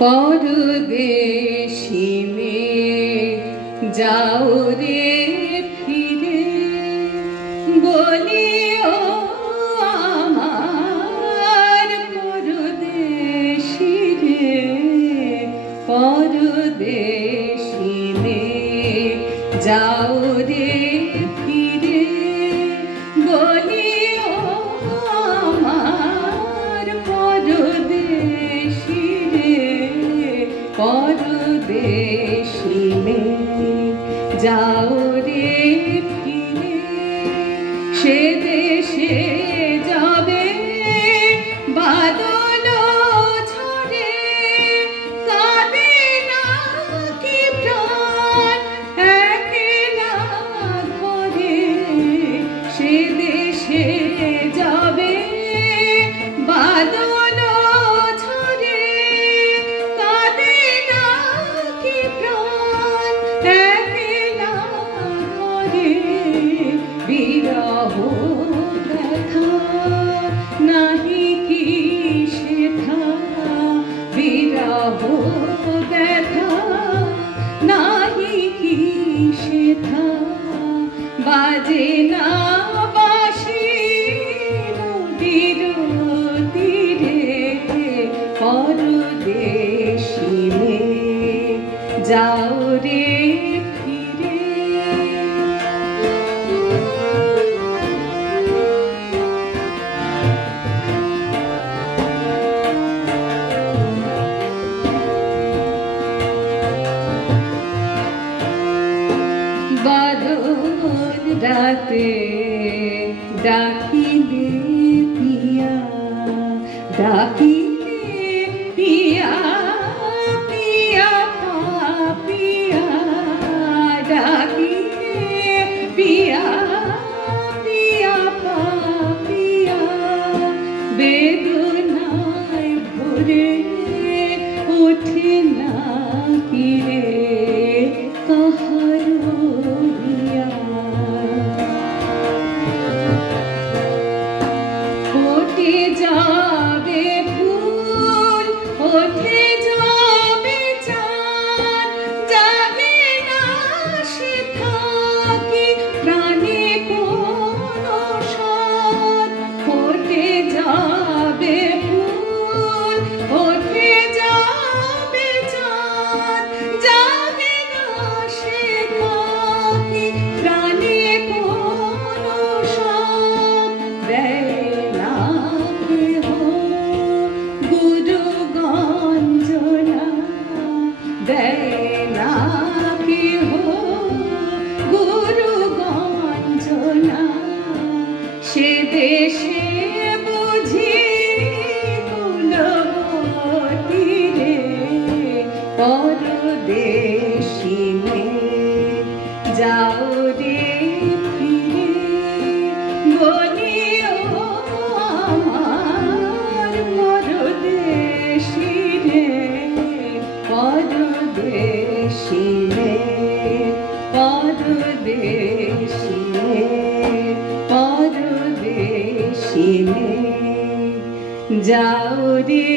পরদেশি মেয়ে যাও রে ফিরে, বলিও আমার পরদেশি রে, পরদেশি মেয়ে যাও রে ফিরে, বলিও আমার পরদেশি রে, পরদেশি মেয়ে যাও রে ফিরে। সে দেশে যাবে বাদল ঝরে, কাঁদে নাকি প্রাণ একলা ঘরে। সে দেশে যাবে বাদল ঝরে, কাঁদে নাকি প্রাণ একলা ঘরে। বিরহ ব্যথা নাহি কি সেথা, বিরহ ব্যথা নাহি কি সেথা। বাজে না বাঁশি নদীর তীরে, পরদেশি মেয়ে যাও রে ফিরে। বাদল রাতে ডাকিলে পিয়া, ডাকিলে পিয়া পিয়া পিয়া, ডাকিলে পিয়া পিয়া পিয়া। বেদনায় ভরে ওঠে না কিরে কাহার হিয়া। ওঠে যাবে ফুল, ওঠে যাবে চাঁদ, যাবে না সে থাকি প্রাণে কোনো স্বাদ। ওঠে যাবে ফুল, ওঠে যাবে চাঁদ, যাবে না সে থাকি প্রাণে কোনো স্বাদ। দেয় না কেহ গুরু গঞ্জনা, দেয় না কেহ গুরু গঞ্জনা। সে দেশে বুঝি কুলবতী রে, পরদেশি মেয়ে যাও রে ফিরে, বলিও আমার পরদেশি রে, পরদেশি মেয়ে, পরদেশি মেয়ে, পরদেশি মেয়ে যাও রে।